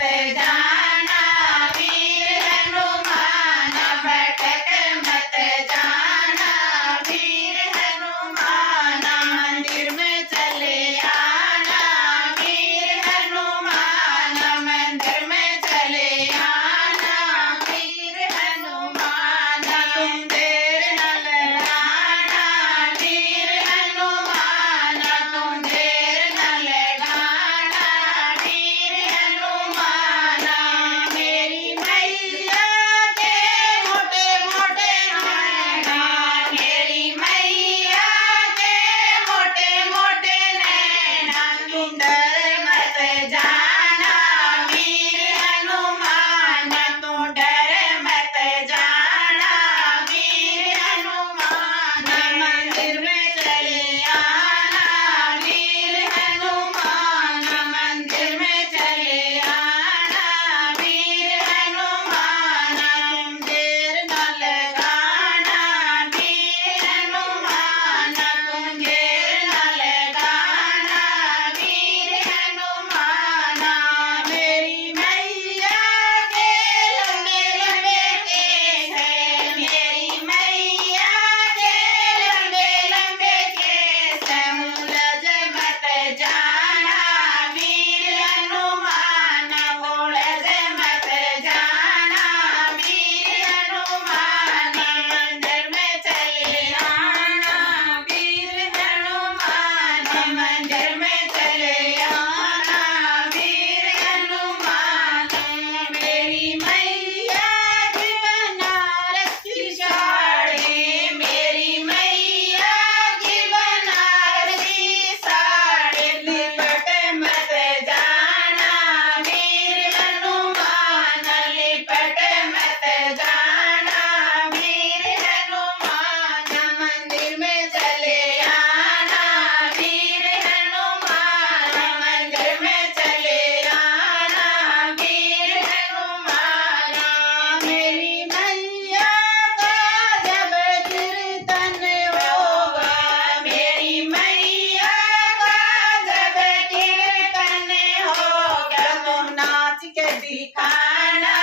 मत जाना वीर हनुमान, भटक मत जाना वीर हनुमान, मंदिर में चले आना वीर हनुमान, मंदिर में चले आना वीर हनुमान, तुम देर न लगाना वीर हनुमान, तुम देर न लगाना वीर हनुमान, मेरी मैया के मोटे मोटे नैना, मेरी मैया के मोटे मोटे नैना, तुम डर मत जाना वीर हनुमान, तुम डर मत जाना वीर हनुमान, मंदिर में चले आना वीर हनुमान, मंदिर में चले आना वीर हनुमान, तुम देर न लगाना वीर हनुमान, तुम देर न लगाना वीर हनुमान, मेरी मैया के लंबे लंबे केस है, मेरी मैया के लंबे लंबे केस है, उलझ मत जाना वीर हनुमान, उलझ मत जाना वीर हनुमान, मंदिर में चले आना वीर हनुमान, मंदिर में चले आना वीर हनुमान, मेरी मैया की बनारस की साड़ी, मेरी मैया की बनारस की साड़ी, लिपट मत जाना वीर हनुमान, लिपट मत जाना वीर हनुमान, मंदिर में चले आना वीर हनुमान, मंदिर में चले आना वीर हनुमान, मेरी मैया का जब कीर्तन होगा, मेरी मैया का जब कीर्तन होगा, तुम नाच के दिखाना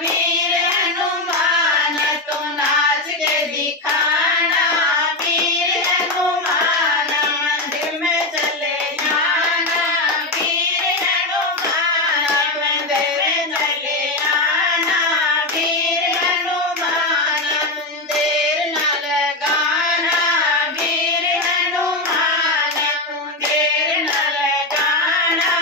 वीर हनुमान, तुम नाच के दिखाना वीर हनुमान, मंदिर में चले जाना वीर हनुमान, मंदिर में चले आना वीर हनुमान, तुम देर न लगाना वीर हनुमान, तुम देर न लगाना